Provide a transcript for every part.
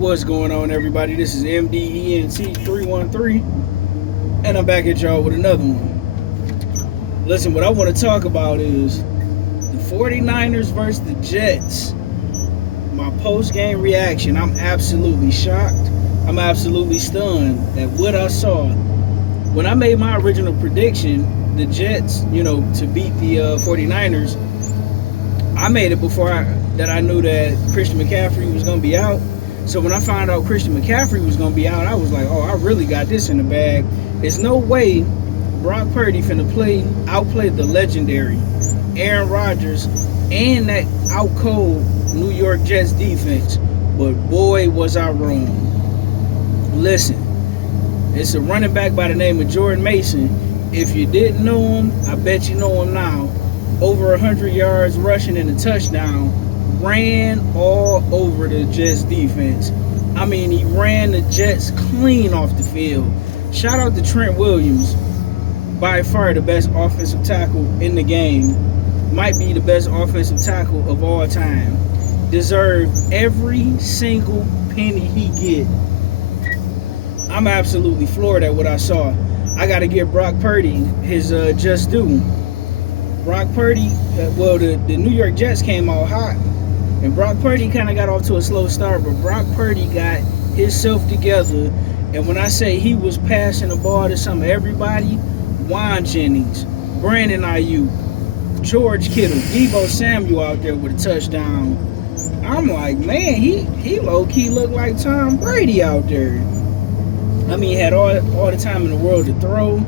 What's going on, everybody? This is MDENT313, and I'm back at y'all with another one. Listen, what I want to talk about is the 49ers versus the Jets. My post-game reaction, I'm absolutely shocked. I'm absolutely stunned at what I saw. When I made my original prediction, the Jets, to beat the 49ers, I made it before I knew that Christian McCaffrey was going to be out. So when I found out Christian McCaffrey was going to be out, I was like, oh, I really got this in the bag. There's no way Brock Purdy finna outplay the legendary Aaron Rodgers and that out-cold New York Jets defense. But boy, was I wrong. Listen, it's a running back by the name of Jordan Mason. If you didn't know him, I bet you know him now. Over 100 yards rushing and a touchdown. Ran all over the Jets defense. I mean, he ran the Jets clean off the field. Shout out to Trent Williams, by far the best offensive tackle in the game. Might be the best offensive tackle of all time. Deserved every single penny he get. I'm absolutely floored at what I saw. I got to give Brock Purdy his just due. Brock Purdy, the New York Jets came out hot. And Brock Purdy kind of got off to a slow start, but Brock Purdy got himself together. And when I say he was passing the ball to some of everybody, Juan Jennings, Brandon Ayuk, George Kittle, Deebo Samuel out there with a touchdown. I'm like, man, he low-key looked like Tom Brady out there. I mean, he had all the time in the world to throw.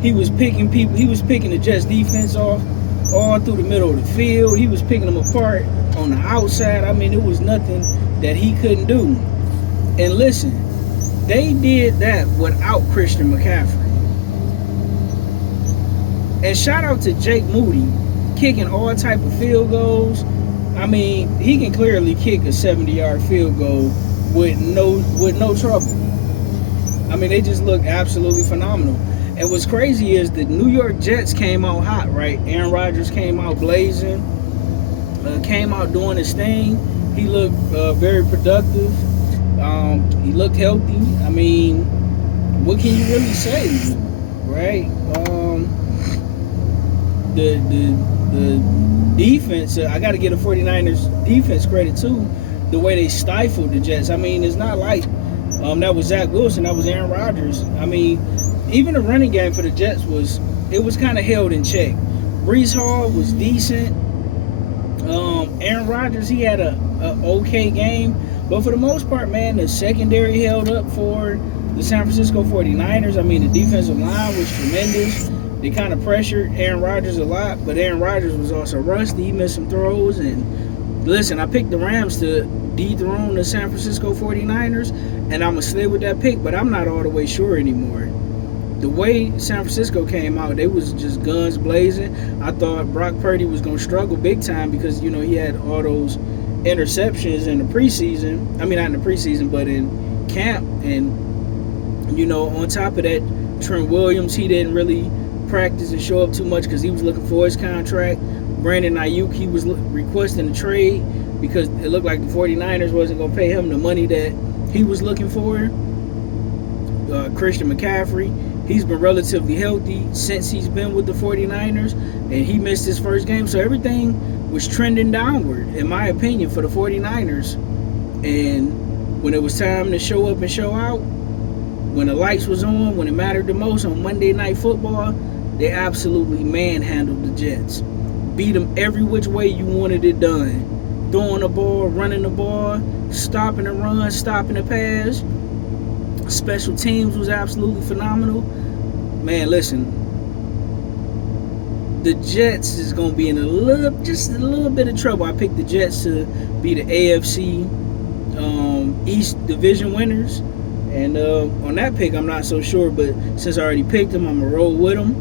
He was picking people. He was picking the Jets defense off all through the middle of the field. He was picking them apart on the outside. I mean, it was nothing that he couldn't do. And listen, they did that without Christian McCaffrey. And shout out to Jake Moody, kicking all type of field goals. I mean, he can clearly kick a 70-yard field goal with no trouble. I mean, they just look absolutely phenomenal. And what's crazy is the New York Jets came out hot, right? Aaron Rodgers came out blazing, came out doing his thing. He looked very productive. He looked healthy. I mean, what can you really say, right? The defense, I got to give the 49ers defense credit too, the way they stifled the Jets. I mean, it's not like that was Zach Wilson, that was Aaron Rodgers. I mean, even the running game for the Jets was kind of held in check. Breece Hall was decent. Aaron Rodgers, he had a okay game. But for the most part, man, the secondary held up for the San Francisco 49ers. I mean, the defensive line was tremendous. They kind of pressured Aaron Rodgers a lot, but Aaron Rodgers was also rusty. He missed some throws. And listen, I picked the Rams to dethrone the San Francisco 49ers, and I'm going to stay with that pick, but I'm not all the way sure anymore. The way San Francisco came out, they was just guns blazing. I thought Brock Purdy was going to struggle big time because, he had all those interceptions in the preseason. I mean, not in the preseason, but in camp. And, on top of that, Trent Williams, he didn't really practice and show up too much because he was looking for his contract. Brandon Ayuk, he was requesting a trade because it looked like the 49ers wasn't going to pay him the money that he was looking for. Christian McCaffrey, he's been relatively healthy since he's been with the 49ers, and he missed his first game. So everything was trending downward, in my opinion, for the 49ers. And when it was time to show up and show out, when the lights was on, when it mattered the most on Monday Night Football, they absolutely manhandled the Jets. Beat them every which way you wanted it done. Throwing the ball, running the ball, stopping the run, stopping the pass. Special teams was absolutely phenomenal. Man, listen, the Jets is going to be in just a little bit of trouble. I picked the Jets to be the AFC East Division winners. And on that pick, I'm not so sure, but since I already picked them, I'm going to roll with them.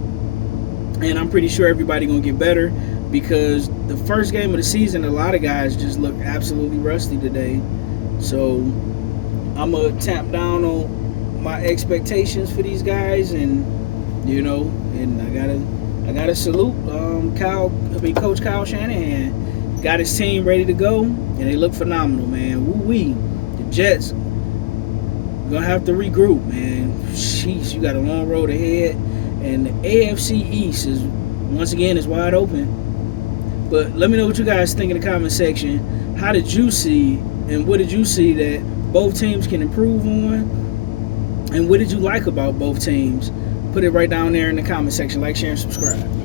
And I'm pretty sure everybody going to get better because the first game of the season, a lot of guys just look absolutely rusty today. So I'm going to tap down on my expectations for these guys, and and I gotta salute Coach Kyle Shanahan. Got his team ready to go, and they look phenomenal, man. Woo-wee. The Jets gonna have to regroup, man. Sheesh, you got a long road ahead, and the AFC East is once again is wide open. But let me know what you guys think in the comment section. How did you see, and what did you see that both teams can improve on? And what did you like about both teams? Put it right down there in the comment section. Like, share, and subscribe.